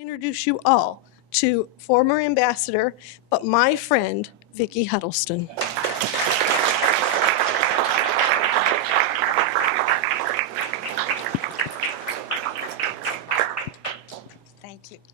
introduce you all to former ambassador, but my friend, Vicki Huddleston.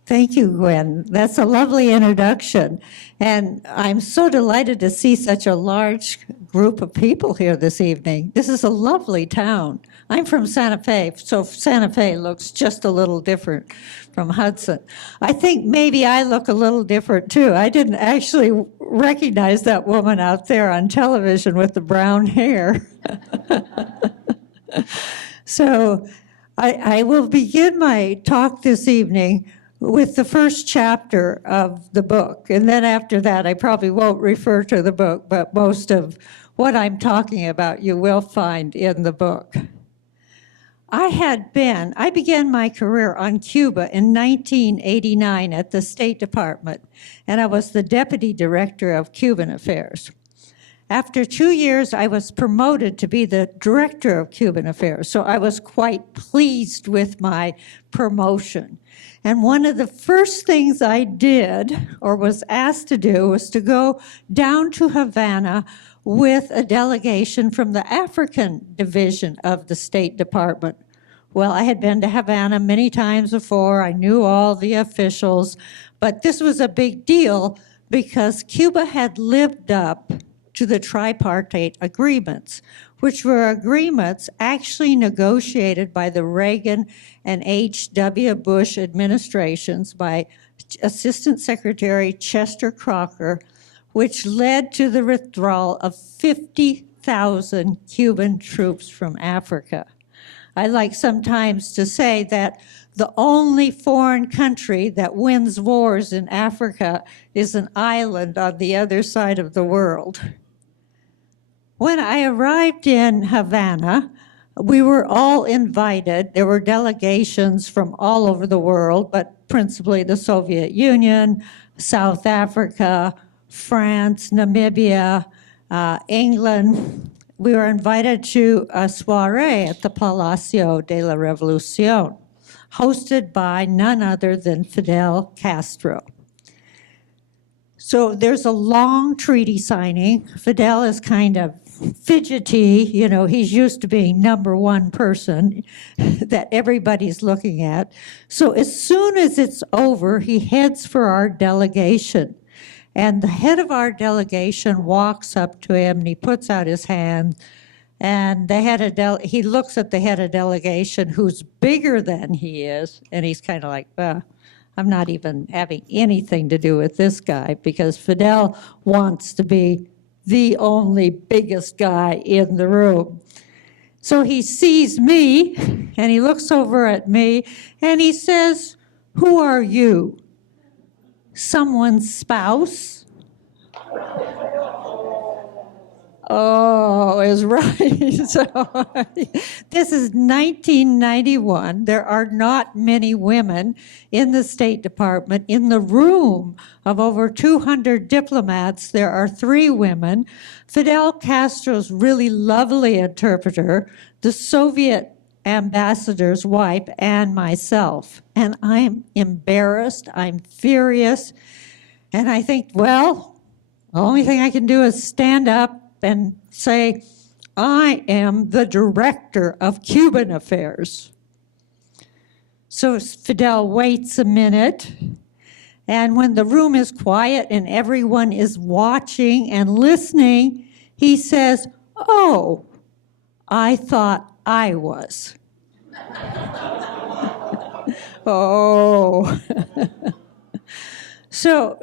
Thank you, Gwen. That's a lovely introduction. And I'm so delighted to see such a large group of people here this evening. This is a lovely town. I'm from Santa Fe, so Santa Fe looks just a little different from Hudson. I think maybe I look a little different too. I didn't actually recognize that woman out there on television with the brown hair. So I will begin my talk this evening with the first chapter of the book. And then after that, I probably won't refer to the book, but most of what I'm talking about you will find in the book. I began my career on Cuba in 1989 at the State Department, and I was the Deputy Director of Cuban Affairs. After 2 years, I was promoted to be the Director of Cuban Affairs, so I was quite pleased with my promotion. And one of the first things I did, or was asked to do, was to go down to Havana with a delegation from the African division of the State Department. Well, I had been to Havana many times before. I knew all the officials, but this was a big deal because Cuba had lived up to the tripartite agreements, which were agreements actually negotiated by the Reagan and H.W. Bush administrations by Assistant Secretary Chester Crocker, which led to the withdrawal of 50,000 Cuban troops from Africa. I like sometimes to say that the only foreign country that wins wars in Africa is an island on the other side of the world. When I arrived in Havana, we were all invited. There were delegations from all over the world, but principally the Soviet Union, South Africa, France, Namibia, England. We were invited to a soiree at the Palacio de la Revolución, hosted by none other than Fidel Castro. So there's a long treaty signing. Fidel is kind of fidgety, he's used to being number one person that everybody's looking at. So as soon as it's over, he heads for our delegation. And the head of our delegation walks up to him and he puts out his hand, and he looks at the head of delegation who's bigger than he is, and he's kind of like, well, I'm not even having anything to do with this guy because Fidel wants to be the only biggest guy in the room. So he sees me and he looks over at me and he says, "Who are you? Someone's spouse?" Oh, is right. So this is 1991. There are not many women in the State Department. In the room of over 200 diplomats, there are 3 women. Fidel Castro's really lovely interpreter, the Soviet ambassador's wife, and myself. And I'm embarrassed. I'm furious. And I think, well, the only thing I can do is stand up and say, I am the Director of Cuban Affairs. So Fidel waits a minute, and when the room is quiet and everyone is watching and listening, he says, "Oh, I thought I was." Oh. So,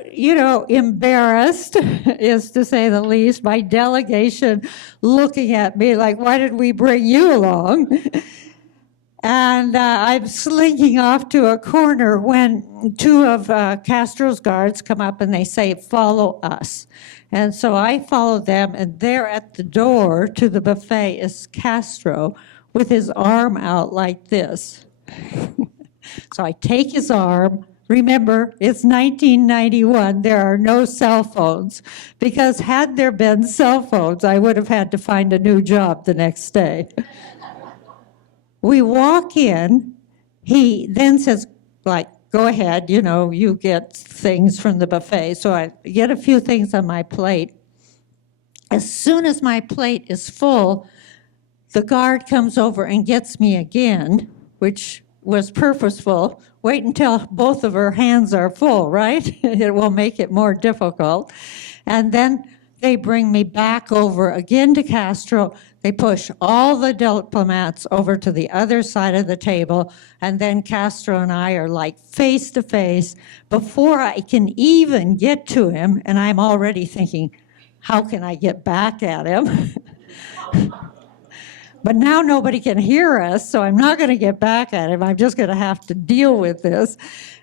embarrassed is to say the least. My delegation looking at me like, why did we bring you along? And I'm slinking off to a corner when 2 of Castro's guards come up and they say, "Follow us." And so I follow them, and there at the door to the buffet is Castro with his arm out like this. So I take his arm. Remember, it's 1991. There are no cell phones, because had there been cell phones, I would have had to find a new job the next day. We walk in. He then says, like, go ahead, you get things from the buffet. So I get a few things on my plate. As soon as my plate is full, the guard comes over and gets me again, which was purposeful. Wait until both of her hands are full, right? It will make it more difficult. And then they bring me back over again to Castro. They push all the diplomats over to the other side of the table, and then Castro and I are like face to face. Before I can even get to him, and I'm already thinking, how can I get back at him? But now nobody can hear us, so I'm not going to get back at him. I'm just going to have to deal with this.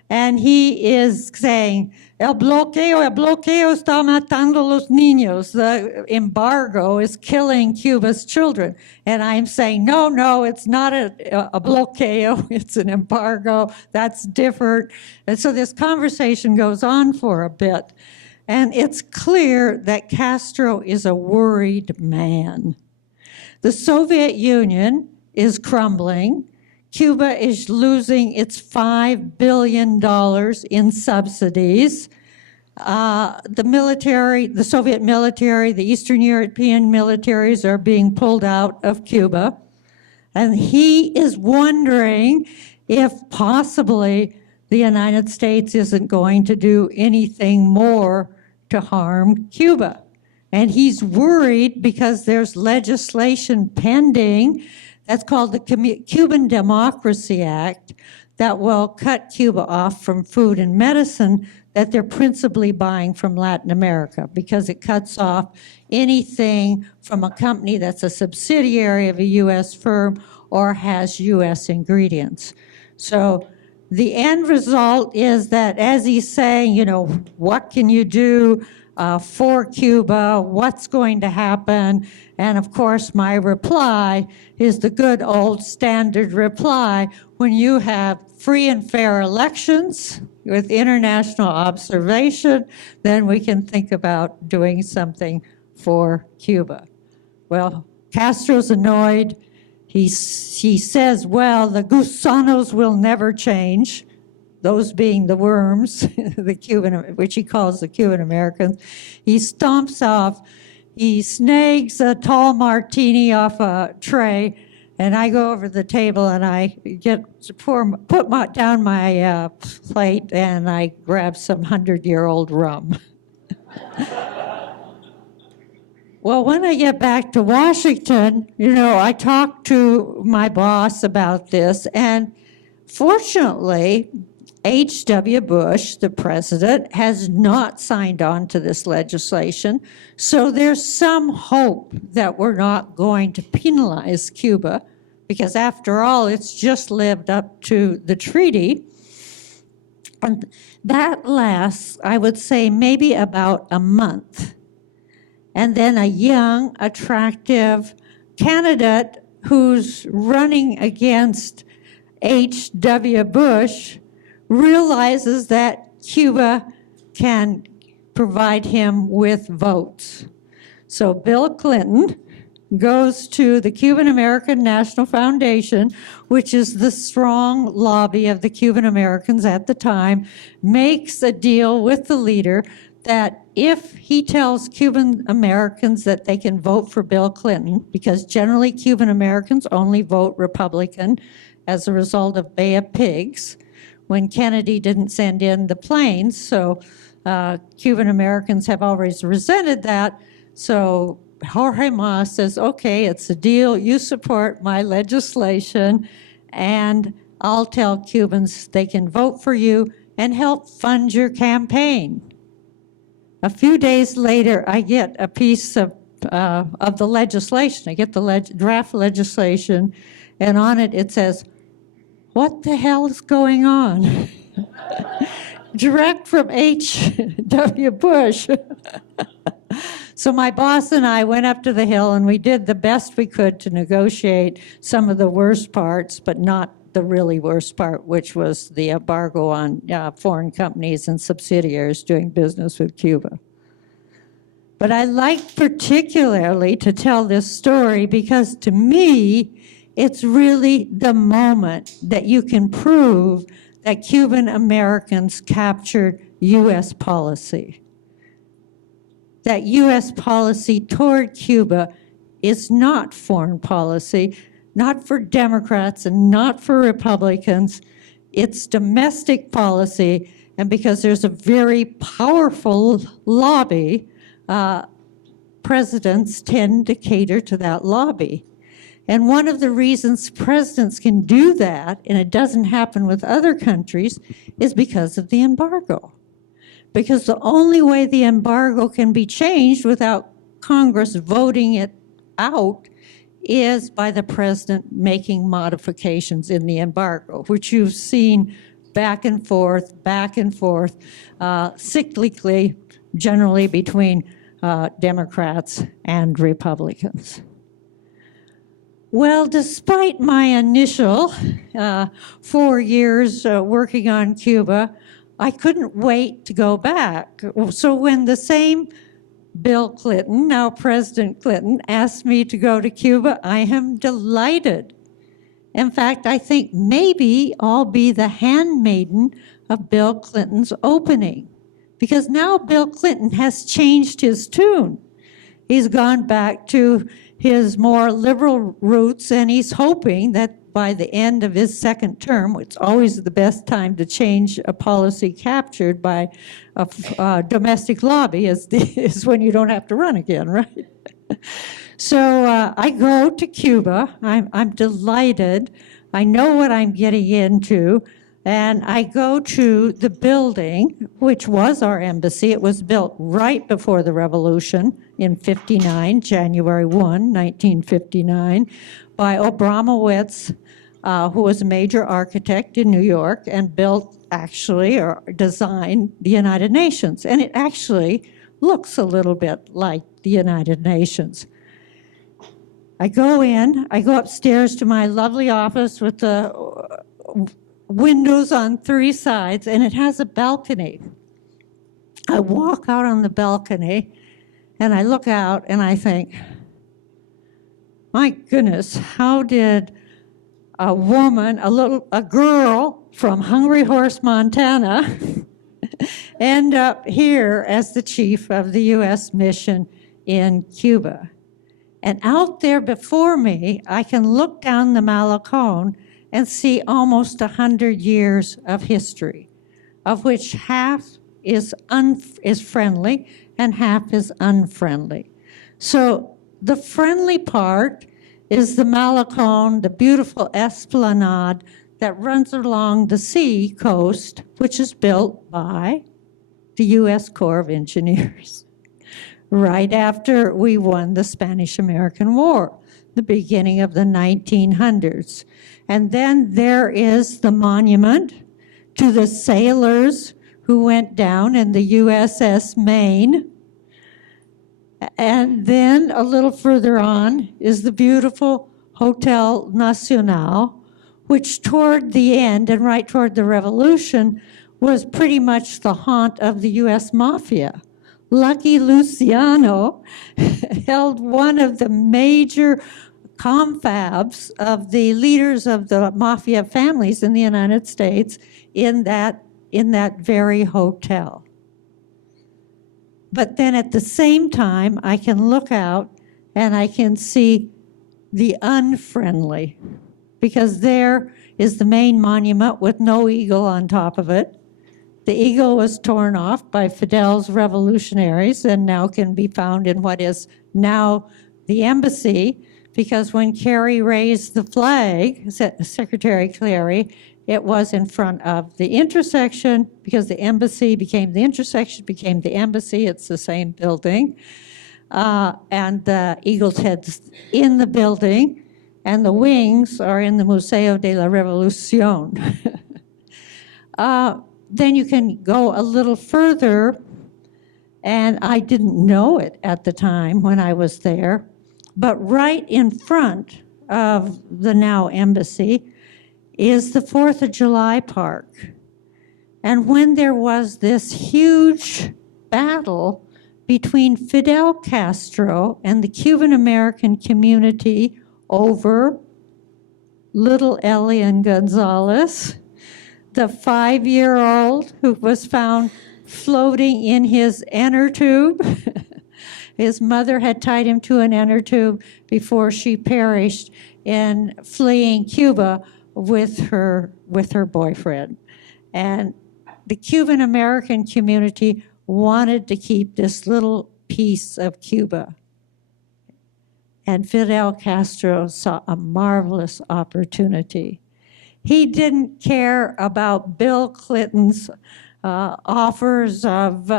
And he is saying, el bloqueo está matando los niños. The embargo is killing Cuba's children. And I'm saying, no, it's not a bloqueo, it's an embargo. That's different. And so this conversation goes on for a bit. And it's clear that Castro is a worried man. The Soviet Union is crumbling. Cuba is losing its $5 billion in subsidies. The Soviet military, the Eastern European militaries are being pulled out of Cuba. And he is wondering if possibly the United States isn't going to do anything more to harm Cuba. And he's worried because there's legislation pending that's called the Cuban Democracy Act that will cut Cuba off from food and medicine that they're principally buying from Latin America, because it cuts off anything from a company that's a subsidiary of a U.S. firm or has U.S. ingredients. So the end result is that, as he's saying, what can you do for Cuba, what's going to happen? And of course, my reply is the good old standard reply: when you have free and fair elections with international observation, then we can think about doing something for Cuba. Well, Castro's annoyed. He says, well, the gusanos will never change. Those being the worms, which he calls the Cuban Americans. He stomps off, he snags a tall martini off a tray, and I go over to the table and I put down my plate and I grab some 100-year-old rum. Well, when I get back to Washington, I talked to my boss about this, and fortunately, H.W. Bush, the president, has not signed on to this legislation. So there's some hope that we're not going to penalize Cuba, because after all, it's just lived up to the treaty. And that lasts, I would say, maybe about a month. And then a young, attractive candidate who's running against H.W. Bush realizes that Cuba can provide him with votes. So Bill Clinton goes to the Cuban American National Foundation, which is the strong lobby of the Cuban Americans at the time, makes a deal with the leader that if he tells Cuban Americans that they can vote for Bill Clinton, because generally Cuban Americans only vote Republican as a result of Bay of Pigs, when Kennedy didn't send in the planes, so Cuban Americans have always resented that. So Jorge Mas says, okay, it's a deal. You support my legislation, and I'll tell Cubans they can vote for you and help fund your campaign. A few days later, I get a piece of the legislation. I get the draft legislation, and on it, it says, what the hell is going on? Direct from H.W. Bush. So my boss and I went up to the Hill, and we did the best we could to negotiate some of the worst parts, but not the really worst part, which was the embargo on foreign companies and subsidiaries doing business with Cuba. But I like particularly to tell this story because, to me, it's really the moment that you can prove that Cuban Americans captured U.S. policy. That U.S. policy toward Cuba is not foreign policy, not for Democrats and not for Republicans. It's domestic policy, and because there's a very powerful lobby, presidents tend to cater to that lobby. And one of the reasons presidents can do that, and it doesn't happen with other countries, is because of the embargo. Because the only way the embargo can be changed without Congress voting it out is by the president making modifications in the embargo, which you've seen back and forth, cyclically, generally between Democrats and Republicans. Well, despite my initial 4 years working on Cuba, I couldn't wait to go back. So when the same Bill Clinton, now President Clinton, asked me to go to Cuba, I am delighted. In fact, I think maybe I'll be the handmaiden of Bill Clinton's opening, because now Bill Clinton has changed his tune. He's gone back to his more liberal roots, and he's hoping that by the end of his second term, it's always the best time to change a policy captured by a domestic lobby, is when you don't have to run again, right? So I go to Cuba. I'm delighted. I know what I'm getting into. And I go to the building, which was our embassy. It was built right before the revolution in 59, January 1, 1959, by Abramowitz, who was a major architect in New York and built, actually, or designed the United Nations. And it actually looks a little bit like the United Nations. I go upstairs to my lovely office with the windows on 3 sides, and it has a balcony. I walk out on the balcony, and I look out, and I think, my goodness, how did a woman, a girl from Hungry Horse, Montana, end up here as the chief of the U.S. mission in Cuba? And out there before me, I can look down the Malecón and see almost 100 years of history, of which half is friendly and half is unfriendly. So the friendly part is the Malecón, the beautiful esplanade that runs along the sea coast, which is built by the U.S. Corps of Engineers right after we won the Spanish-American War, the beginning of the 1900s. And then there is the monument to the sailors who went down in the USS Maine. And then a little further on is the beautiful Hotel Nacional, which toward the end and right toward the revolution was pretty much the haunt of the US Mafia. Lucky Luciano held one of the major confabs of the leaders of the mafia families in the United States in that very hotel. But then at the same time, I can look out and I can see the unfriendly, because there is the main monument with no eagle on top of it. The eagle was torn off by Fidel's revolutionaries and now can be found in what is now the embassy, because when Kerry raised the flag, Secretary Kerry, it was in front of the intersection, because the embassy became the intersection, became the embassy. It's the same building. And the eagle's head's in the building, and the wings are in the Museo de la Revolución. Then you can go a little further, and I didn't know it at the time when I was there, but right in front of the now embassy is the 4th of July Park. And when there was this huge battle between Fidel Castro and the Cuban American community over little Elian Gonzalez, the 5-year-old who was found floating in his inner tube. His mother had tied him to an inner tube before she perished in fleeing Cuba with her boyfriend. And the Cuban American community wanted to keep this little piece of Cuba. And Fidel Castro saw a marvelous opportunity. He didn't care about Bill Clinton's offers of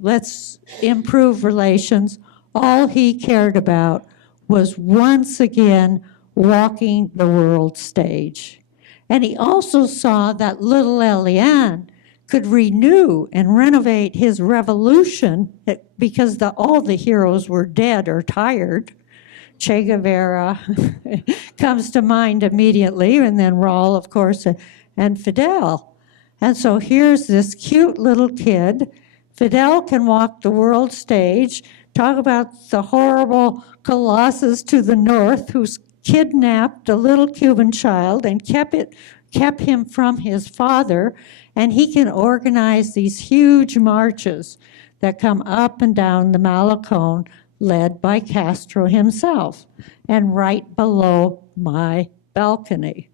let's improve relations. All he cared about was once again walking the world stage. And he also saw that little Eliane could renew and renovate his revolution because all the heroes were dead or tired. Che Guevara comes to mind immediately, and then Raul, of course, and Fidel. And so here's this cute little kid. Fidel can walk the world stage, talk about the horrible colossus to the north who's kidnapped a little Cuban child and kept him from his father, and he can organize these huge marches that come up and down the Malecón, led by Castro himself, and right below my balcony.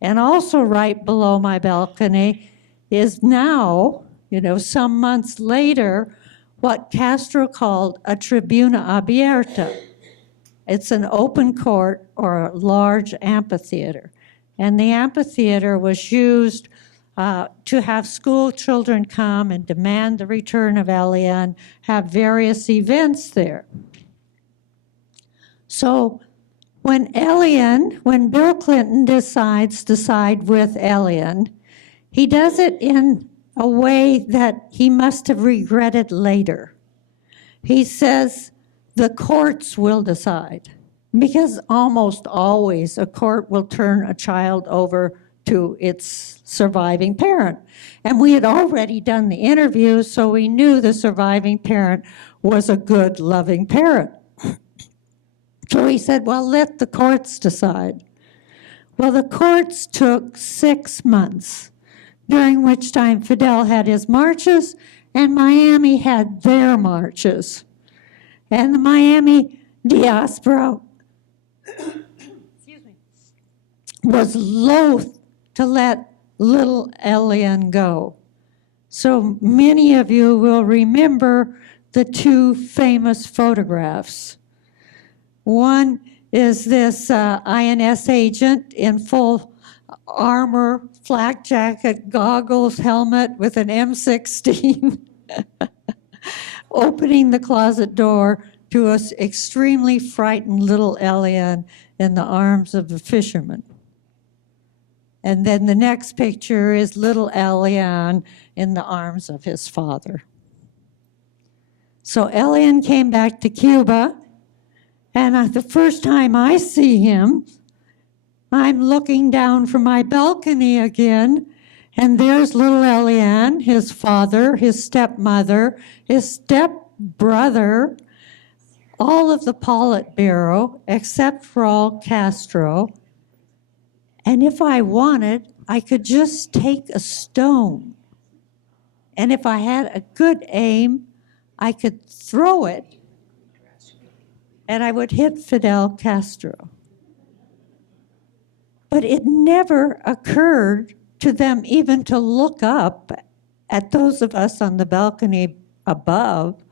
And also right below my balcony is now, some months later, what Castro called a tribuna abierta. It's an open court or a large amphitheater. And the amphitheater was used to have school children come and demand the return of Eliane, have various events there. So when Bill Clinton decides to side with Eliane, he does it in a way that he must have regretted later. He says, the courts will decide, because almost always a court will turn a child over to its surviving parent. And we had already done the interview, so we knew the surviving parent was a good, loving parent. So he said, well, let the courts decide. Well, the courts took 6 months, during which time Fidel had his marches and Miami had their marches. And the Miami diaspora was loath to let little Eliane go. So many of you will remember the 2 famous photographs. One is this INS agent in full armor, flak jacket, goggles, helmet with an M16 opening the closet door to an extremely frightened little Eliane in the arms of the fisherman. And then the next picture is little Eliane in the arms of his father. So Eliane came back to Cuba, and the first time I see him, I'm looking down from my balcony again, and there's little Eliane, his father, his stepmother, his stepbrother, all of the Politburo, except Raul Castro. And if I wanted, I could just take a stone. And if I had a good aim, I could throw it, and I would hit Fidel Castro. But it never occurred to them even to look up at those of us on the balcony above,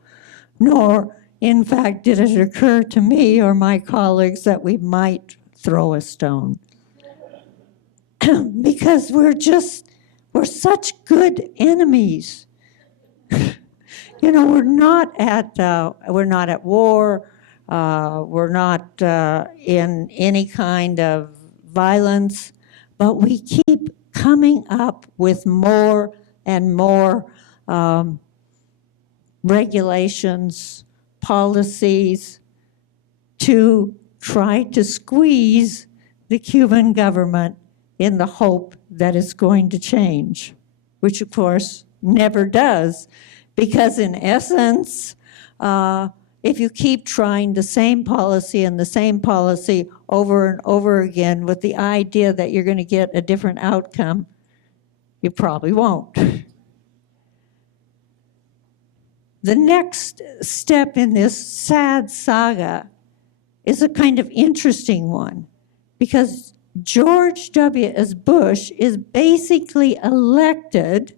nor, in fact, did it occur to me or my colleagues that we might throw a stone. Because we're such good enemies. We're not at war. We're not in any kind of violence, but we keep coming up with more and more regulations, policies to try to squeeze the Cuban government in the hope that it's going to change, which of course never does, because in essence, if you keep trying the same policy and the same policy over and over again with the idea that you're going to get a different outcome, You probably won't. The next step in this sad saga is a kind of interesting one, because George W. Bush is basically elected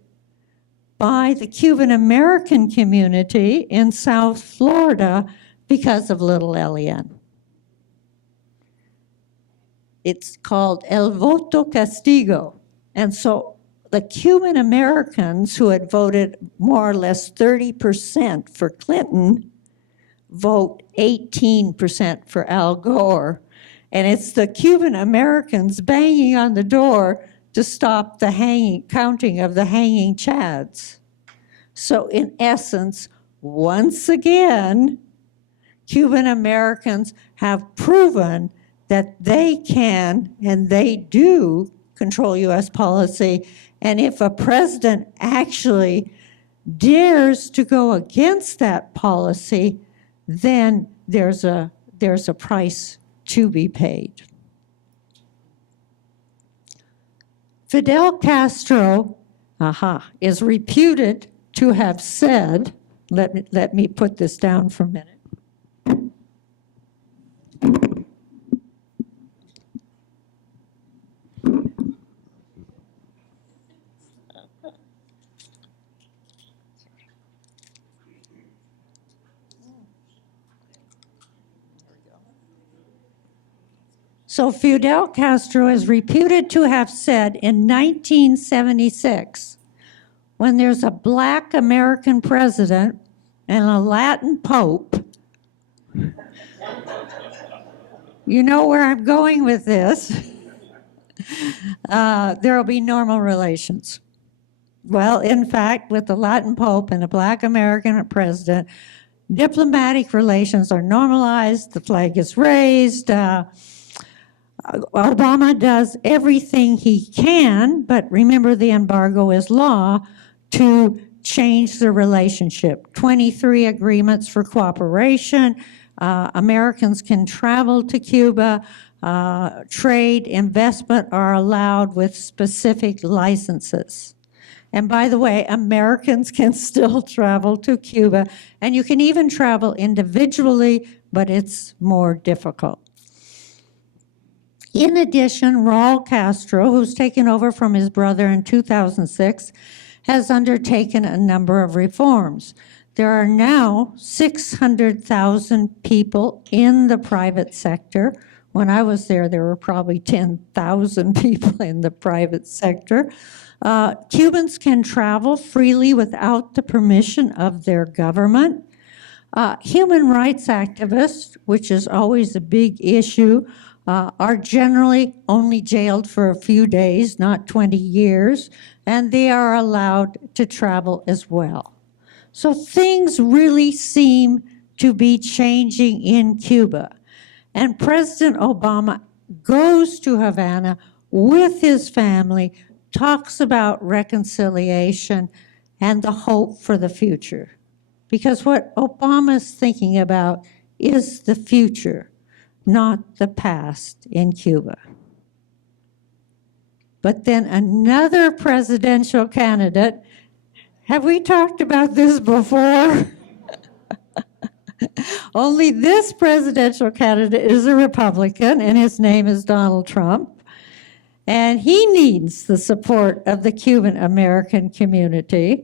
by the Cuban American community in South Florida because of Little Elian. It's called El Voto Castigo. And so the Cuban Americans who had voted more or less 30% for Clinton vote 18% for Al Gore. And it's the Cuban Americans banging on the door to stop the counting of the hanging Chads. So in essence, once again, Cuban Americans have proven that they can and they do control U.S. policy. And if a president actually dares to go against that policy, then there's a price to be paid. Fidel Castro, is reputed to have said, let me put this down for a minute. So Fidel Castro is reputed to have said in 1976, when there's a black American president and a Latin pope, you know where I'm going with this, there will be normal relations. Well, in fact, with the Latin pope and a black American president, diplomatic relations are normalized, the flag is raised, Obama does everything he can, but remember the embargo is law, to change the relationship. 23 agreements for cooperation. Americans can travel to Cuba. Trade, investment are allowed with specific licenses. And by the way, Americans can still travel to Cuba, and you can even travel individually, but it's more difficult. In addition, Raul Castro, who's taken over from his brother in 2006, has undertaken a number of reforms. There are now 600,000 people in the private sector. When I was there were probably 10,000 people in the private sector. Cubans can travel freely without the permission of their government. Human rights activists, which is always a big issue, are generally only jailed for a few days, not 20 years, and they are allowed to travel as well. So things really seem to be changing in Cuba. And President Obama goes to Havana with his family, talks about reconciliation and the hope for the future. Because what Obama's thinking about is the future, not the past in Cuba. But then another presidential candidate, have we talked about this before? Only this presidential candidate is a Republican, and his name is Donald Trump. And he needs the support of the Cuban American community.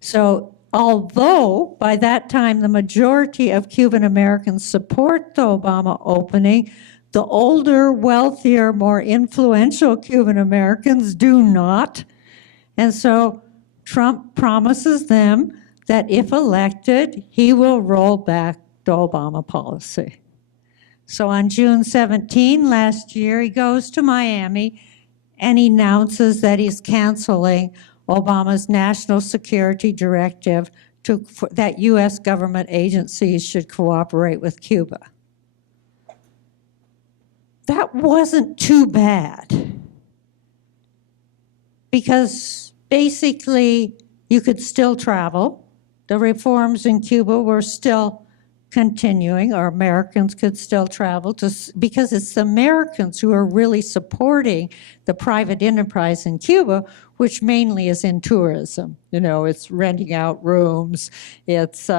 So although by that time the majority of Cuban Americans support the Obama opening, the older, wealthier, more influential Cuban Americans do not. And so Trump promises them that if elected, he will roll back the Obama policy. So on June 17 last year, he goes to Miami and he announces that he's canceling Obama's national security directive that U.S. government agencies should cooperate with Cuba. That wasn't too bad, because basically you could still travel. The reforms in Cuba were still continuing, or Americans could still travel, because it's the Americans who are really supporting the private enterprise in Cuba, which mainly is in tourism. You know, it's renting out rooms, it's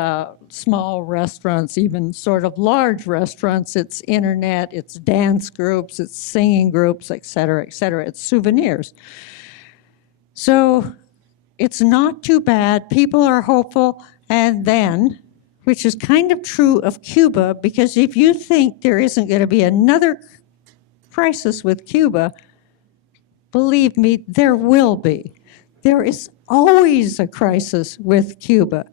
small restaurants, even sort of large restaurants, it's internet, it's dance groups, it's singing groups, et cetera, it's souvenirs. So it's not too bad. People are hopeful. And then, which is kind of true of Cuba, because if you think there isn't going to be another crisis with Cuba, believe me, there will be. There is always a crisis with Cuba.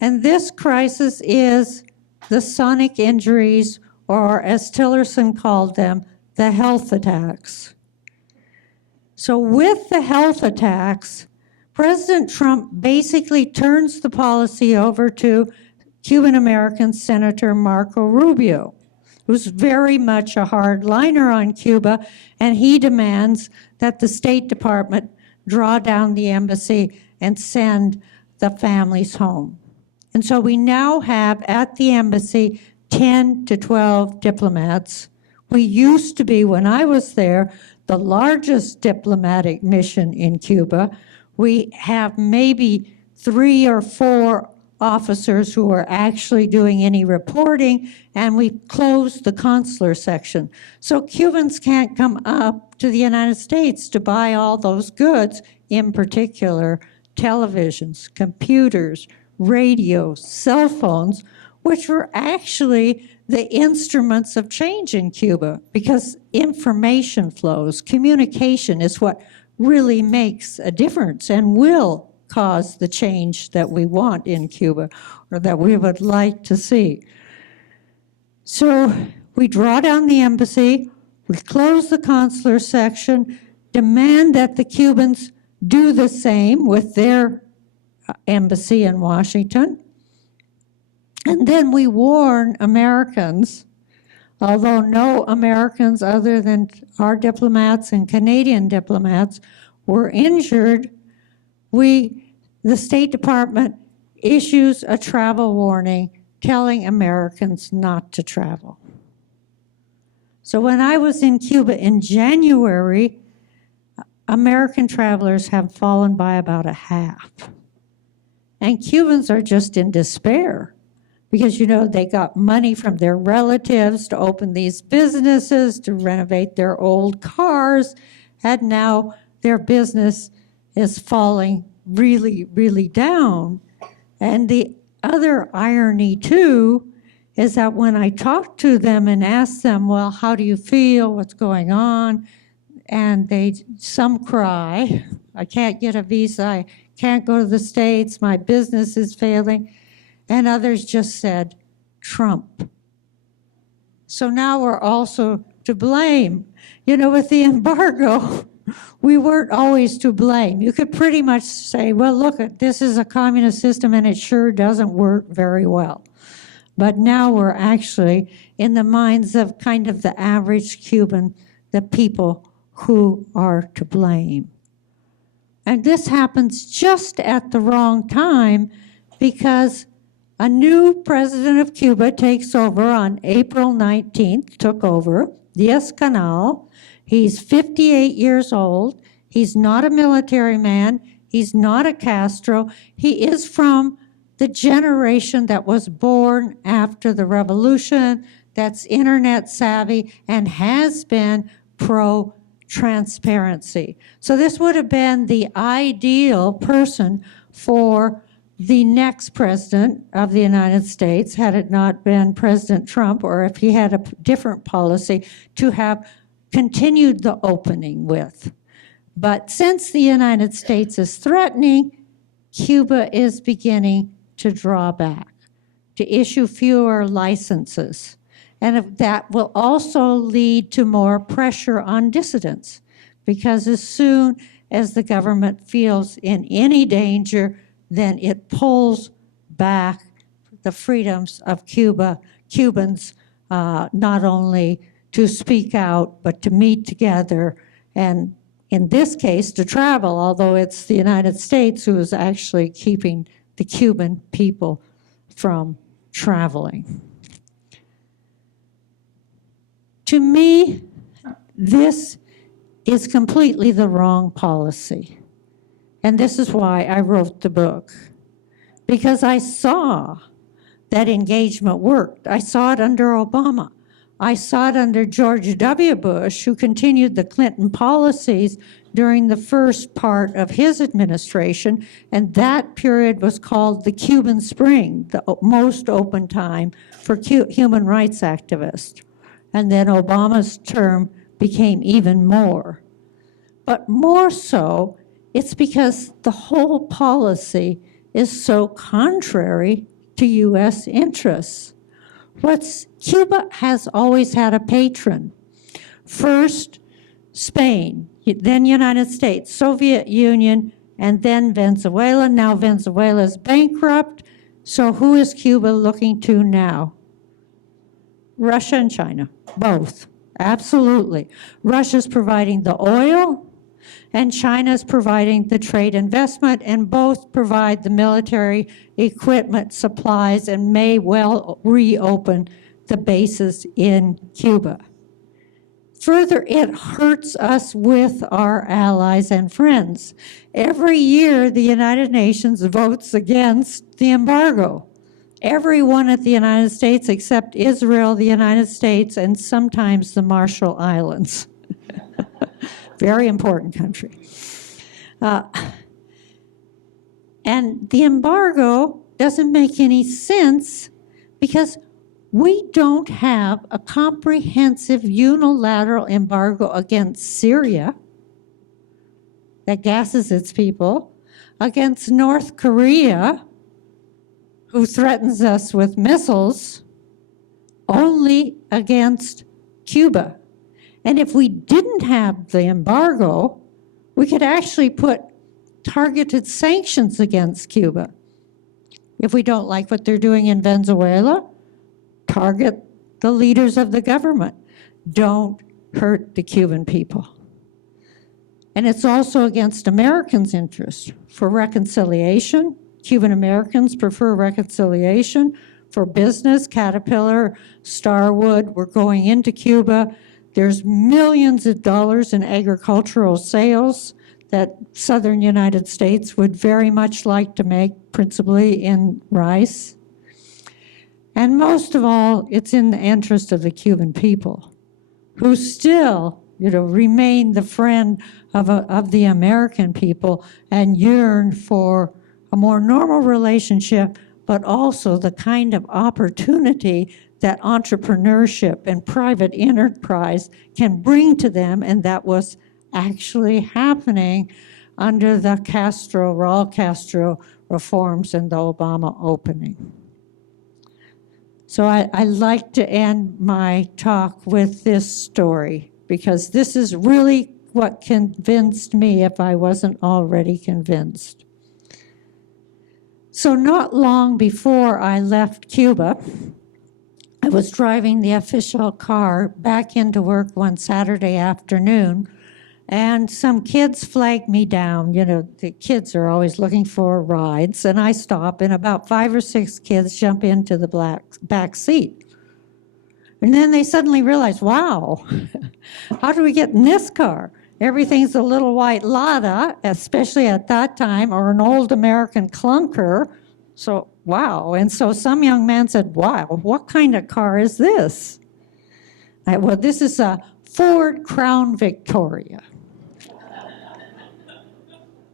And this crisis is the sonic injuries, or as Tillerson called them, the health attacks. So with the health attacks, President Trump basically turns the policy over to Cuban-American Senator Marco Rubio, who's very much a hardliner on Cuba, and he demands that the State Department draw down the embassy and send the families home. And so we now have at the embassy 10 to 12 diplomats. We used to be, when I was there, the largest diplomatic mission in Cuba. We have maybe 3 or 4 officers who are actually doing any reporting, and we closed the consular section. So Cubans can't come up to the United States to buy all those goods, in particular televisions, computers, radios, cell phones, which were actually the instruments of change in Cuba, because information flows, communication is what really makes a difference and will cause the change that we want in Cuba, or that we would like to see. So we draw down the embassy, we close the consular section, demand that the Cubans do the same with their embassy in Washington, and then we warn Americans, although no Americans other than our diplomats and Canadian diplomats were injured, the State Department issues a travel warning telling Americans not to travel. So when I was in Cuba in January, American travelers have fallen by about a half. And Cubans are just in despair because, you know, they got money from their relatives to open these businesses, to renovate their old cars, and now their business is falling really, really down. And the other irony, too, is that when I talk to them and ask them, well, how do you feel? What's going on? And some cry, I can't get a visa, I can't go to the States, my business is failing. And others just said, Trump. So now we're also to blame. You know, with the embargo, we weren't always to blame. You could pretty much say, well, look, this is a communist system and it sure doesn't work very well. But now we're actually in the minds of kind of the average Cuban, the people who are to blame. And this happens just at the wrong time because a new president of Cuba takes over on April 19th, took over, Díaz-Canel. He's 58 years old. He's not a military man. He's not a Castro. He is from the generation that was born after the revolution, that's internet savvy, and has been pro-transparency. So this would have been the ideal person for the next president of the United States, had it not been President Trump, or if he had a different policy, to have continued the opening with. But since the United States is threatening, Cuba is beginning to draw back, to issue fewer licenses. And that will also lead to more pressure on dissidents, because as soon as the government feels in any danger, then it pulls back the freedoms of Cubans, not only to speak out, but to meet together, and in this case, to travel, although it's the United States who is actually keeping the Cuban people from traveling. To me, this is completely the wrong policy. And this is why I wrote the book, because I saw that engagement worked. I saw it under Obama. I saw it under George W. Bush, who continued the Clinton policies during the first part of his administration, and that period was called the Cuban Spring, the most open time for human rights activists. And then Obama's term became even more. But more so, it's because the whole policy is so contrary to U.S. interests. Cuba has always had a patron. First, Spain, then United States, Soviet Union, and then Venezuela. Now Venezuela's bankrupt. So who is Cuba looking to now? Russia and China, both, absolutely. Russia's providing the oil, and China's providing the trade investment, and both provide the military equipment, supplies, and may well reopen the bases in Cuba. Further, it hurts us with our allies and friends. Every year, the United Nations votes against the embargo. Everyone at the United States except Israel, the United States, and sometimes the Marshall Islands. Very important country. And the embargo doesn't make any sense because we don't have a comprehensive unilateral embargo against Syria that gasses its people, against North Korea, who threatens us with missiles, only against Cuba. And if we didn't have the embargo, we could actually put targeted sanctions against Cuba. If we don't like what they're doing in Venezuela, target the leaders of the government. Don't hurt the Cuban people. And it's also against Americans' interests. For reconciliation, Cuban Americans prefer reconciliation. For business, Caterpillar, Starwood, we're going into Cuba. There's millions of dollars in agricultural sales that southern United States would very much like to make, principally in rice. And most of all, it's in the interest of the Cuban people, who still, remain the friend of the American people and yearn for a more normal relationship, but also the kind of opportunity that entrepreneurship and private enterprise can bring to them, and that was actually happening under the Raul Castro reforms and the Obama opening. So I like to end my talk with this story, because this is really what convinced me if I wasn't already convinced. So not long before I left Cuba, I was driving the official car back into work one Saturday afternoon, and some kids flagged me down. The kids are always looking for rides, and I stop, and about 5 or 6 kids jump into the back seat. And then they suddenly realize, wow, how do we get in this car? Everything's a little white Lada, especially at that time, or an old American clunker. So, wow. And so some young man said, wow, what kind of car is this? Well, this is a Ford Crown Victoria.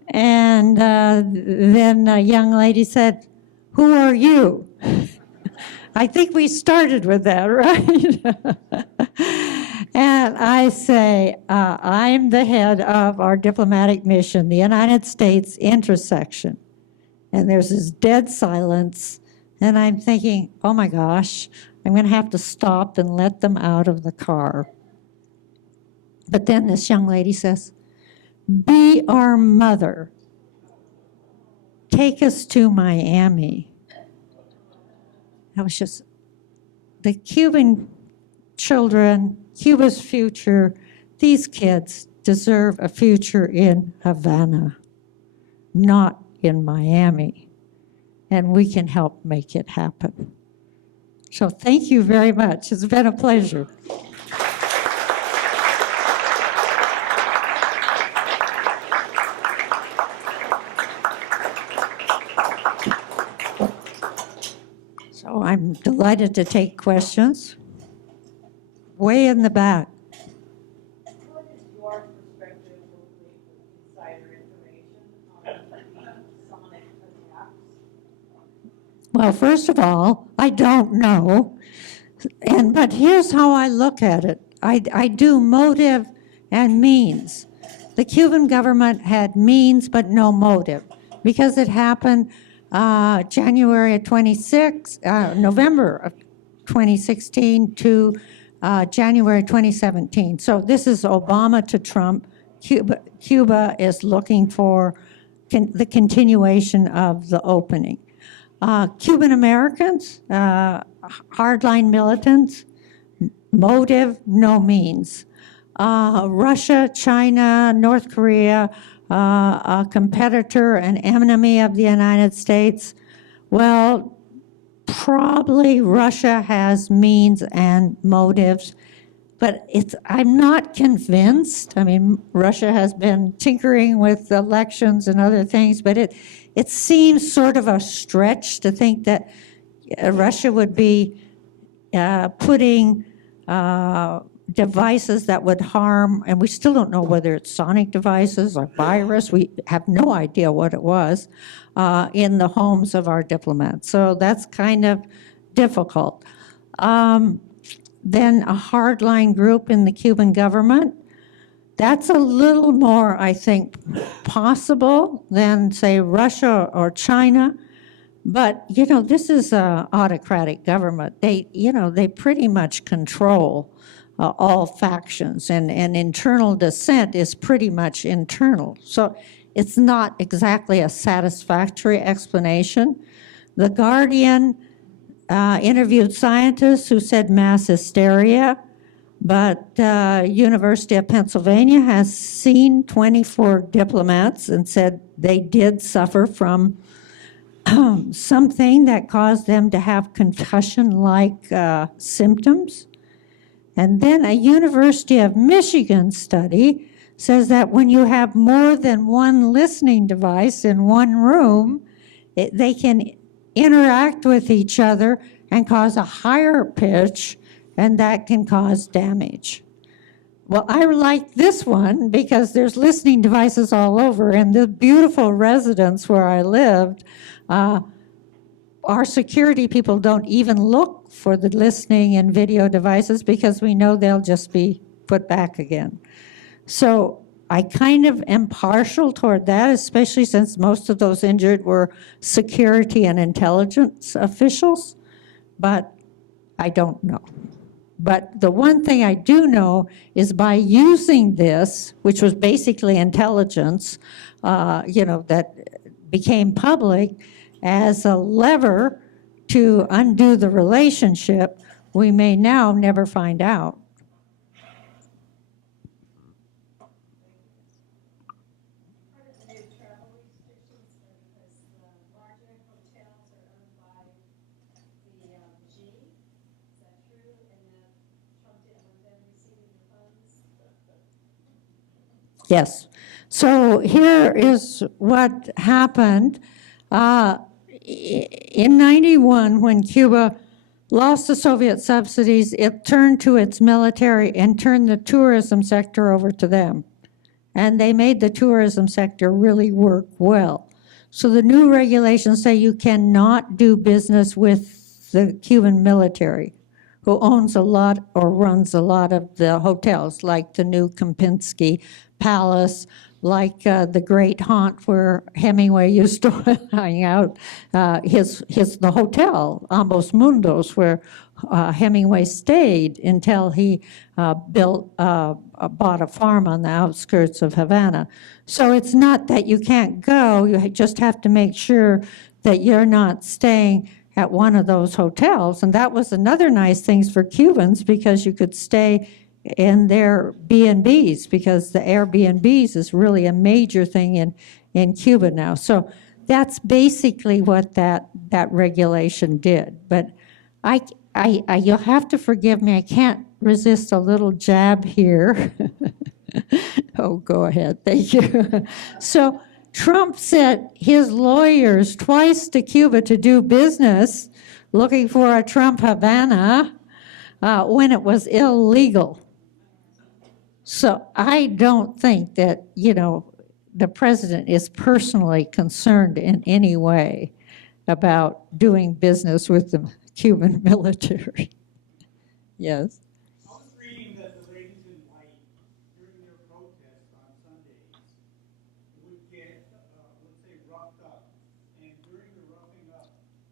And then a young lady said, who are you? I think we started with that, right? And I say, I'm the head of our diplomatic mission, the United States intersection. And there's this dead silence, and I'm thinking, oh my gosh, I'm going to have to stop and let them out of the car. But then this young lady says, be our mother. Take us to Miami. That was just the Cuban children, Cuba's future. These kids deserve a future in Havana, not in Miami. And we can help make it happen. So thank you very much. It's been a pleasure. So I'm delighted to take questions. Way in the back. What is your perspective with insider information on the sonic attacks? Well, first of all, I don't know. But here's how I look at it. I do motive and means. The Cuban government had means but no motive because it happened January of 26, November of 2016 to January 2017. So this is Obama to Trump. Cuba is looking for the continuation of the opening. Cuban Americans, hardline militants, motive, no means. Russia, China, North Korea, a competitor, an enemy of the United States. Well, probably Russia has means and motives, but I'm not convinced. I mean, Russia has been tinkering with elections and other things, but it seems sort of a stretch to think that Russia would be putting devices that would harm, and we still don't know whether it's sonic devices or virus. We have no idea what it was in the homes of our diplomats. So that's kind of difficult. Then a hardline group in the Cuban government. That's a little more, I think, possible than, say, Russia or China. But, this is an autocratic government. They pretty much control all factions, and internal dissent is pretty much internal. So it's not exactly a satisfactory explanation. The Guardian interviewed scientists who said mass hysteria, but University of Pennsylvania has seen 24 diplomats and said they did suffer from something that caused them to have concussion-like symptoms. And then a University of Michigan study says that when you have more than one listening device in one room, they can interact with each other and cause a higher pitch, and that can cause damage. Well, I like this one because there's listening devices all over, and the beautiful residence where I lived, our security people don't even look for the listening and video devices because we know they'll just be put back again. So I kind of am partial toward that, especially since most of those injured were security and intelligence officials, but I don't know. But the one thing I do know is by using this, which was basically intelligence, that became public, as a lever to undo the relationship, we may now never find out. Part of the new travel restrictions because the larger hotels are owned by the G. Is that true? And Trump didn't want them receiving the funds? Yes. So here is what happened. In 91, when Cuba lost the Soviet subsidies, it turned to its military and turned the tourism sector over to them. And they made the tourism sector really work well. So the new regulations say you cannot do business with the Cuban military, who owns a lot or runs a lot of the hotels, like the new Kempinski Palace, like the great haunt where Hemingway used to hang out, the hotel, Ambos Mundos, where Hemingway stayed until he bought a farm on the outskirts of Havana. So it's not that you can't go, you just have to make sure that you're not staying at one of those hotels. And that was another nice thing for Cubans, because you could stay in their B&Bs, because the Airbnbs is really a major thing in Cuba now. So that's basically what that regulation did. But you'll have to forgive me, I can't resist a little jab here. Oh, go ahead, thank you. So Trump sent his lawyers twice to Cuba to do business, looking for a Trump Havana, when it was illegal. So I don't think that, the president is personally concerned in any way about doing business with the Cuban military. Yes. I was reading that the ladies in white, during their protests on Sundays, would get, let's say, roughed up. And during the roughing up,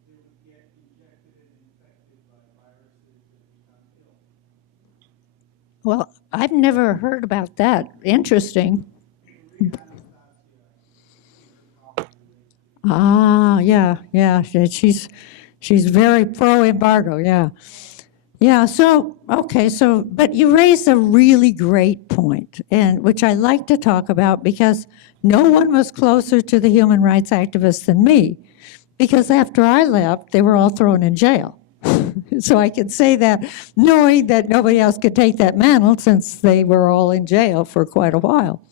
they would get injected and infected by viruses and become ill. Well, I've never heard about that. Interesting. Yeah. She's very pro-embargo, yeah. Yeah, but you raise a really great point, and which I like to talk about because no one was closer to the human rights activists than me, because after I left, they were all thrown in jail. So I can say that knowing that nobody else could take that mantle since they were all in jail for quite a while.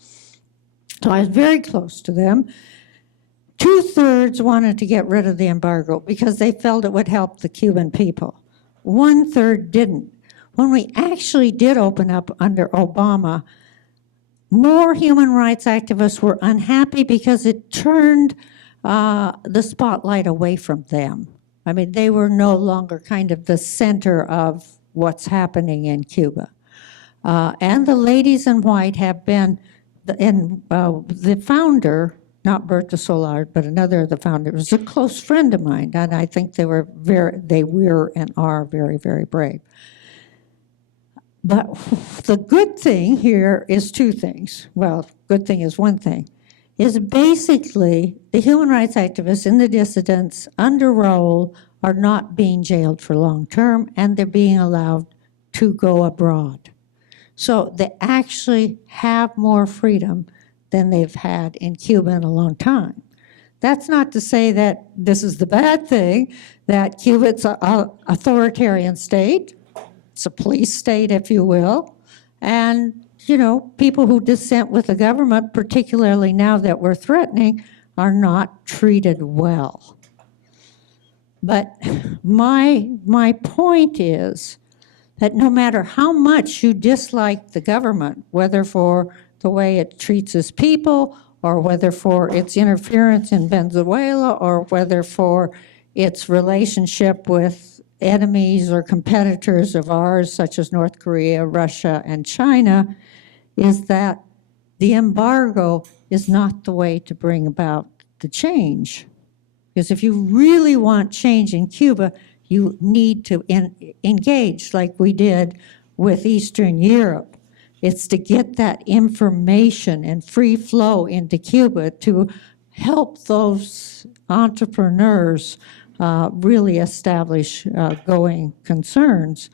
So I was very close to them. 2/3 wanted to get rid of the embargo because they felt it would help the Cuban people. 1/3 didn't. When we actually did open up under Obama, more human rights activists were unhappy because it turned the spotlight away from them. I mean, they were no longer kind of the center of what's happening in Cuba. And the ladies in white have been, the founder, not Berta Solar, but another of the founders, was a close friend of mine, and I think they were and are very, very brave. But the good thing here is two things. Well, good thing is one thing, is basically the human rights activists and the dissidents under Raul are not being jailed for long term, and they're being allowed to go abroad. So they actually have more freedom than they've had in Cuba in a long time. That's not to say that this is the bad thing, that Cuba's an authoritarian state. It's a police state, if you will. And, people who dissent with the government, particularly now that we're threatening, are not treated well. But my point is that no matter how much you dislike the government, whether for the way it treats its people, or whether for its interference in Venezuela, or whether for its relationship with enemies or competitors of ours, such as North Korea, Russia, and China, is that the embargo is not the way to bring about the change. Because if you really want change in Cuba, you need to engage like we did with Eastern Europe. It's to get that information and free flow into Cuba to help those entrepreneurs really establish going concerns.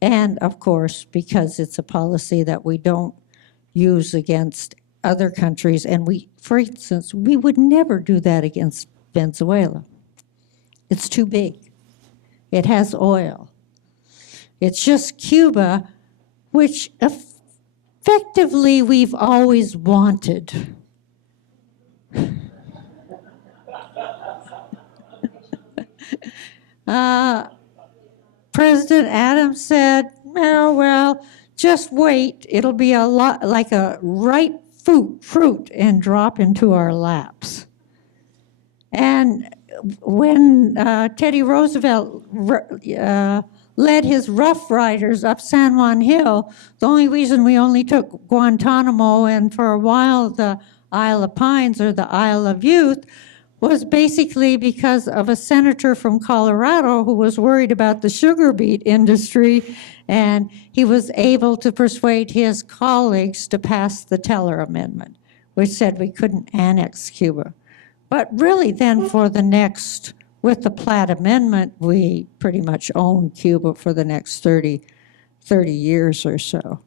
And of course, because it's a policy that we don't use against other countries, and for instance, we would never do that against Venezuela. It's too big. It has oil. It's just Cuba, which effectively we've always wanted. President Adams said, "Oh, well, just wait. It'll be a lot like a ripe fruit and drop into our laps." And when Teddy Roosevelt led his Rough Riders up San Juan Hill, the only reason we only took Guantanamo and for a while the Isle of Pines or the Isle of Youth was basically because of a senator from Colorado who was worried about the sugar beet industry, and he was able to persuade his colleagues to pass the Teller Amendment, which said we couldn't annex Cuba. But really then with the Platt Amendment, we pretty much own Cuba for the next 30 years or so.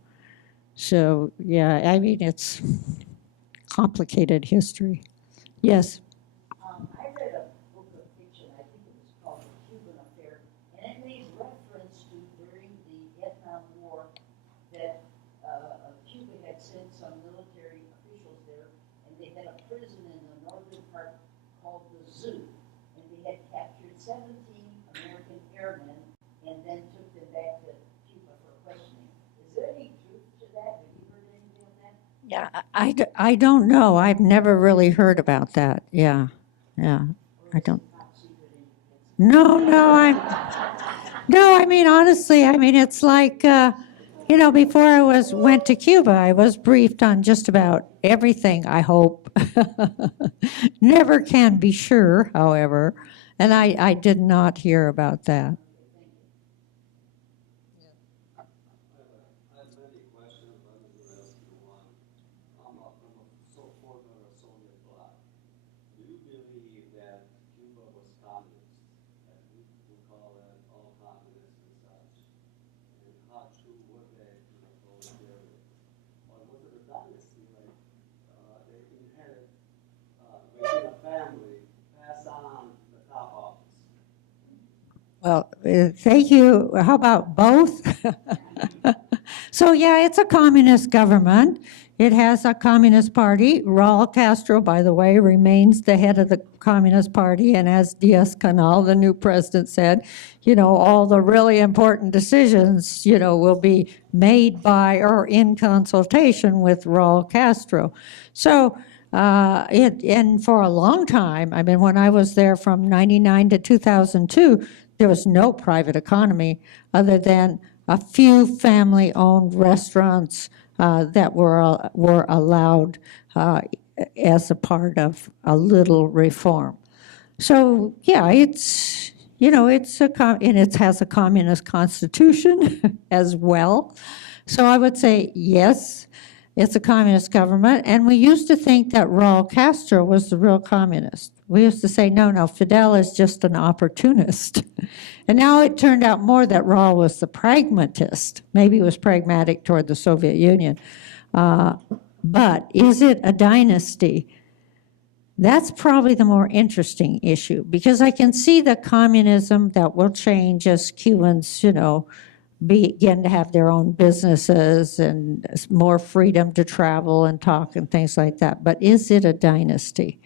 So, yeah, I mean, it's complicated history. Yes? I read a book of fiction, I think it was called The Cuban Affair, and it made reference to during the Vietnam War that Cuba had sent some military officials there, and they had a prison 17 American airmen and then took them back to Cuba for questioning. Is there any truth to that? Have you heard anything of that? Yeah, I don't know. I've never really heard about that. Yeah, yeah. I don't. Top secret in No, I mean, honestly, I mean, it's like, before went to Cuba, I was briefed on just about everything, I hope. Never can be sure, however, and I did not hear about that. I have many questions, but I'm going to ask you one. I'm a supporter of Soviet bloc. Do you believe that Cuba was communist, as we call it, all communists and such? And how true were they to the proletariat? Or was it a dynasty, like they inherit within a family, pass on the top office? Well, thank you. How about both? So, yeah, it's a communist government. It has a communist party. Raul Castro, by the way, remains the head of the Communist Party. And as Diaz-Canal, the new president, said, all the really important decisions, will be made by or in consultation with Raul Castro. So, and for a long time, I mean, when I was there from 99 to 2002, there was no private economy other than a few family-owned restaurants that were allowed as a part of a little reform. So yeah, it's and it has a communist constitution as well. So I would say yes, it's a communist government, and we used to think that Raul Castro was the real communist. We used to say, no, Fidel is just an opportunist. And now it turned out more that Raul was the pragmatist. Maybe he was pragmatic toward the Soviet Union. But is it a dynasty? That's probably the more interesting issue, because I can see the communism that will change as Cubans, begin to have their own businesses and more freedom to travel and talk and things like that. But is it a dynasty?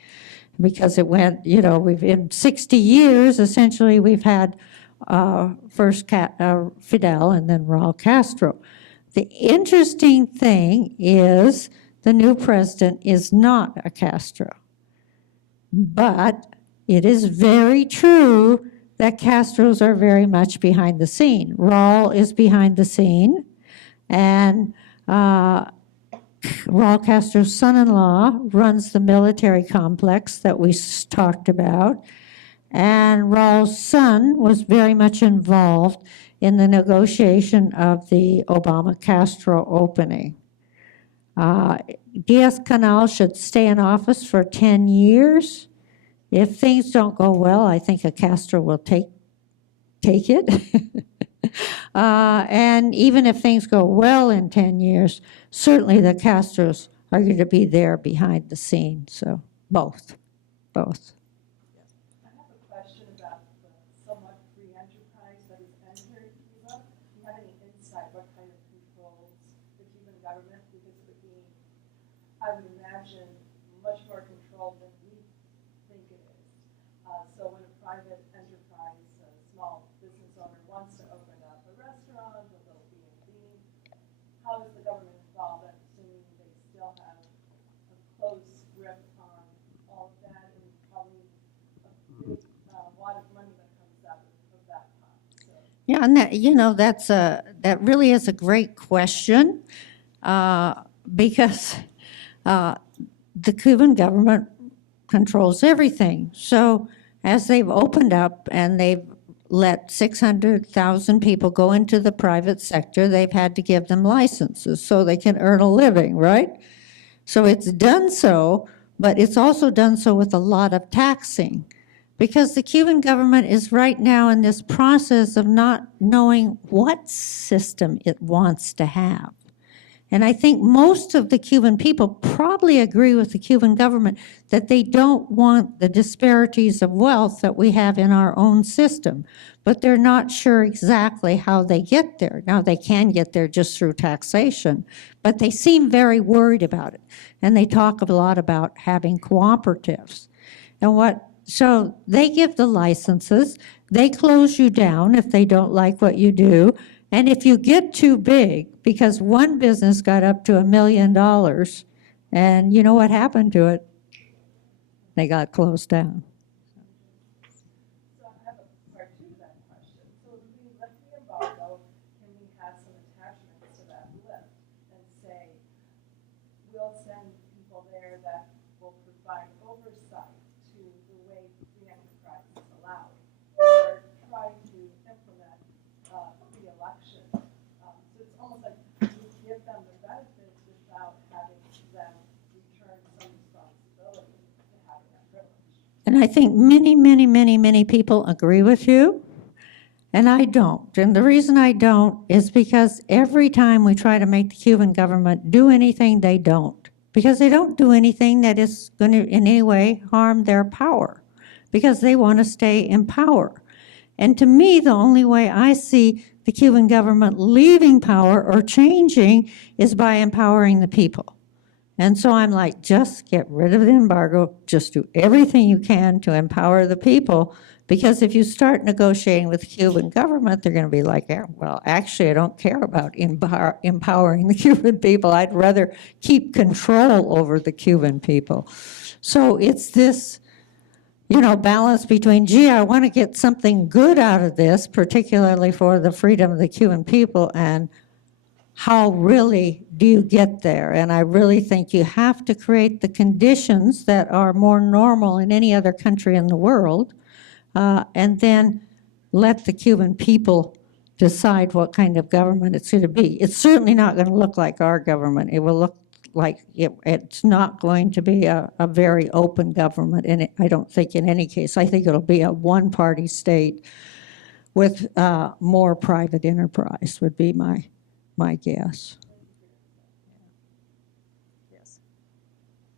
Because it went, we've in 60 years, essentially, we've had first Fidel and then Raul Castro. The interesting thing is the new president is not a Castro. But it is very true that Castros are very much behind the scene. Raul is behind the scene, and Raul Castro's son-in-law runs the military complex that we talked about, and Raul's son was very much involved in the negotiation of the Obama-Castro opening. Diaz-Canal should stay in office for 10 years. If things don't go well, I think a Castro will take it. And even if things go well in 10 years, certainly the Castros are going to be there behind the scenes. So both. I have a question about the somewhat free enterprise that has entered Cuba. Do you have any insight what kind of controls the Cuban government? Because it would be, I would imagine, much more controlled than we think it is. So when a private enterprise, a small business owner wants to open up a restaurant, a little B&B, how is the government involved? I'm assuming they still have a close grip on all of that, and probably a big wad of money that comes out of that pot. So Yeah, and that really is a great question, because the Cuban government controls everything. So as they've opened up and they've let 600,000 people go into the private sector, they've had to give them licenses so they can earn a living, right? So it's done so, but it's also done so with a lot of taxing, because the Cuban government is right now in this process of not knowing what system it wants to have. And I think most of the Cuban people probably agree with the Cuban government that they don't want the disparities of wealth that we have in our own system, but they're not sure exactly how they get there. Now, they can get there just through taxation, but they seem very worried about it. And they talk a lot about having cooperatives. And what So they give the licenses, they close you down if they don't like what you do. And if you get too big, because one business got up to $1 million, and you know what happened to it? They got closed down. So I have a part two to that question. So if we lift the embargo, can we have some attachments to that lift and say, we'll send people there that will provide oversight to the way free enterprise is allowed, or try to implement the election. So it's almost like we give them the benefits without having them return some responsibility to having that privilege. And I think many, many, many, many people agree with you, and I don't. And the reason I don't is because every time we try to make the Cuban government do anything, they don't. Because they don't do anything that is going to in any way harm their power, because they want to stay in power. And to me, the only way I see the Cuban government leaving power or changing is by empowering the people. And so I'm like, just get rid of the embargo, just do everything you can to empower the people, because if you start negotiating with the Cuban government, they're going to be like, yeah, well, actually, I don't care about empowering the Cuban people. I'd rather keep control over the Cuban people. So it's this, balance between, gee, I want to get something good out of this, particularly for the freedom of the Cuban people, and how really do you get there? And I really think you have to create the conditions that are more normal in any other country in the world, and then let the Cuban people decide what kind of government it's going to be. It's certainly not going to look like our government. It will look like it's not going to be a very open government, and I don't think in any case. I think it'll be a one-party state with more private enterprise would be my guess. Yes.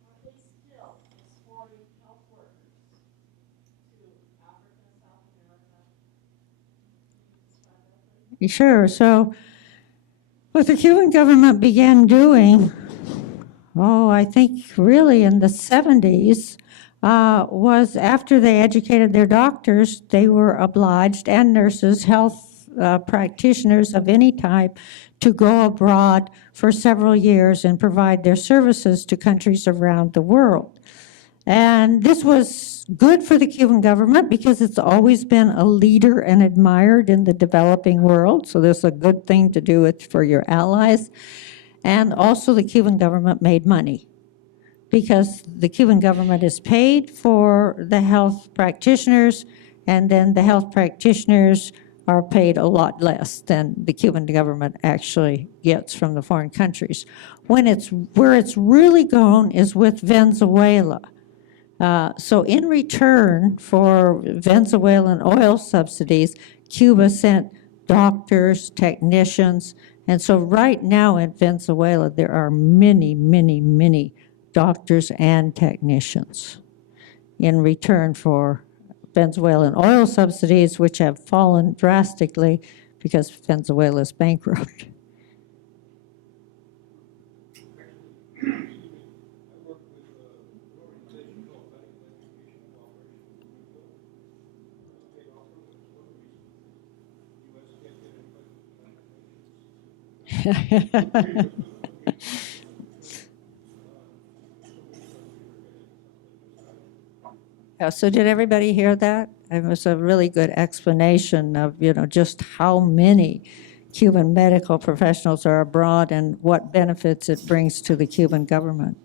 Are they still exporting health workers to Africa, South America? Can you describe that, please? Sure. So what the Cuban government began doing, I think really in the 70s, was after they educated their doctors, they were obliged, and nurses, health practitioners of any type, to go abroad for several years and provide their services to countries around the world. And this was good for the Cuban government because it's always been a leader and admired in the developing world. So this is a good thing to do it for your allies. And also the Cuban government made money because the Cuban government is paid for the health practitioners, and then the health practitioners are paid a lot less than the Cuban government actually gets from the foreign countries. Where it's really gone is with Venezuela. So in return for Venezuelan oil subsidies, Cuba sent doctors, technicians, and so right now in Venezuela, there are many, many, many doctors and technicians in return for Venezuelan oil subsidies, which have fallen drastically because Venezuela is bankrupt. So did everybody hear that? It was a really good explanation of, just how many Cuban medical professionals are abroad and what benefits it brings to the Cuban government.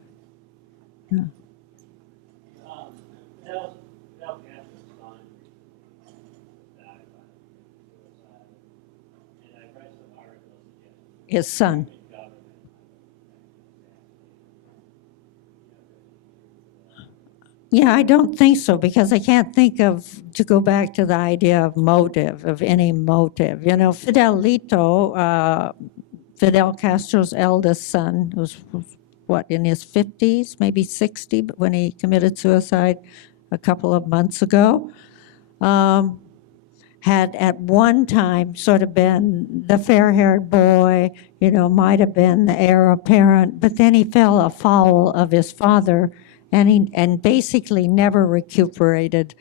Yeah. Fidel Castro's son died by suicide, and I read some articles that His son. the government. Yeah, I don't think so, because I can't think to go back to the idea of motive, of any motive. Fidelito, Fidel Castro's eldest son, was in his 50s, maybe 60, but when he committed suicide a couple of months ago, had at one time sort of been the fair-haired boy, might have been the heir apparent, but then he fell afoul of his father and basically never recuperated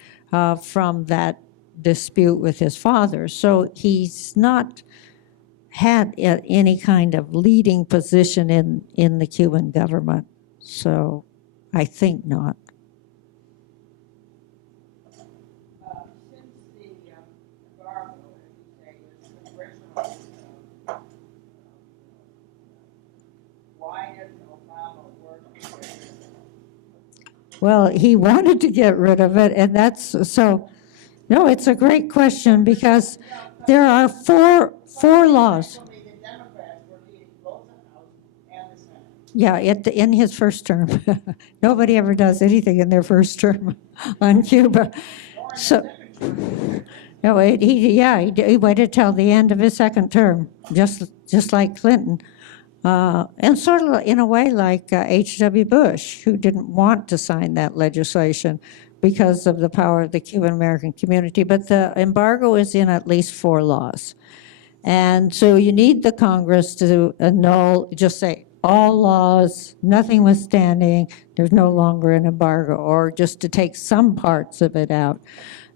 from that dispute with his father. So he's not had any kind of leading position in the Cuban government. So I think not. Since the embargo, as you say, was original, why didn't Obama work with it? Well, he wanted to get rid of it, and that's so. No, it's a great question because there are four laws. Actually, the Democrats were leading both the House and the Senate. Yeah, in his first term. Nobody ever does anything in their first term on Cuba. So, no, he waited till the end of his second term, just like Clinton. And sort of in a way like H.W. Bush, who didn't want to sign that legislation because of the power of the Cuban American community. But the embargo is in at least 4 laws. And so you need the Congress to annul, just say, all laws, nothing withstanding, there's no longer an embargo, or just to take some parts of it out.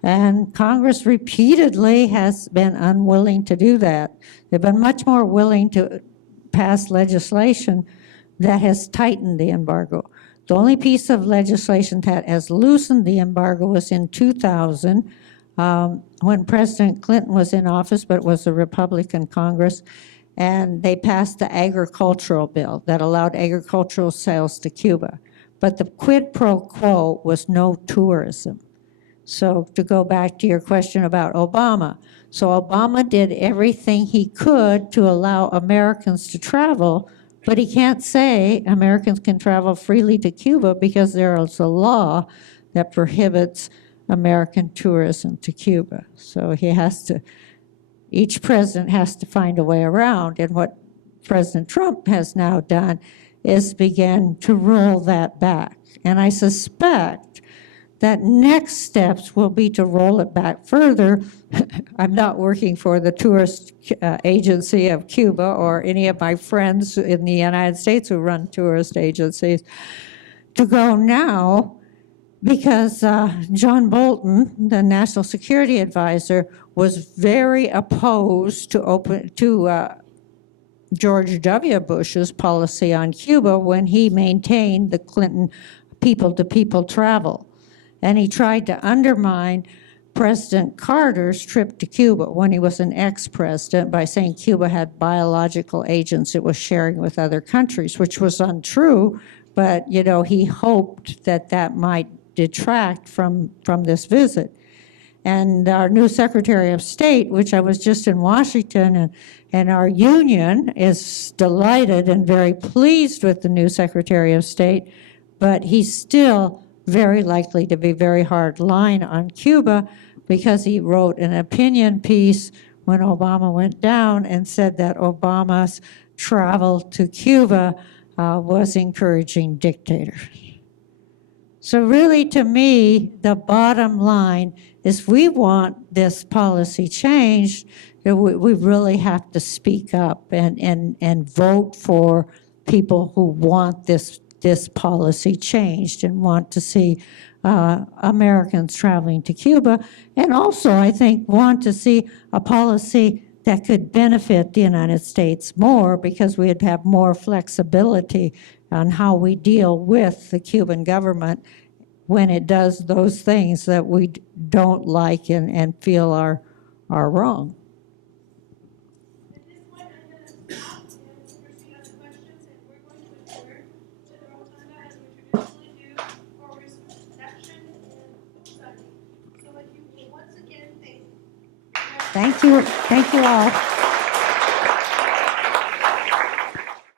And Congress repeatedly has been unwilling to do that. They've been much more willing to pass legislation that has tightened the embargo. The only piece of legislation that has loosened the embargo was in 2000, when President Clinton was in office, but it was a Republican Congress, and they passed the agricultural bill that allowed agricultural sales to Cuba. But the quid pro quo was no tourism. So to go back to your question about Obama, so Obama did everything he could to allow Americans to travel, but he can't say Americans can travel freely to Cuba because there is a law that prohibits American tourism to Cuba. So each president has to find a way around. And what President Trump has now done is begin to roll that back. And I suspect that next steps will be to roll it back further. I'm not working for the tourist agency of Cuba or any of my friends in the United States who run tourist agencies, to go now because John Bolton, the National Security Advisor, was very opposed to George W. Bush's policy on Cuba when he maintained the Clinton people-to-people travel. And he tried to undermine President Carter's trip to Cuba when he was an ex-president by saying Cuba had biological agents it was sharing with other countries, which was untrue, but he hoped that might detract from this visit. And our new Secretary of State, which I was just in Washington, and our union is delighted and very pleased with the new Secretary of State, but he's still very likely to be very hard line on Cuba because he wrote an opinion piece when Obama went down and said that Obama's travel to Cuba was encouraging dictators. So really, to me, the bottom line is we want this policy changed, we really have to speak up and vote for people who want this policy changed and want to see Americans traveling to Cuba, and also, I think, want to see a policy that could benefit the United States more because we'd have more flexibility on how we deal with the Cuban government when it does those things that we don't like and feel are wrong. At this point, I'm going to stop and proceed on the questions, and we're going to adjourn to the rotunda as we traditionally do for reception and Sunday. So if you will once again thank Thank you all.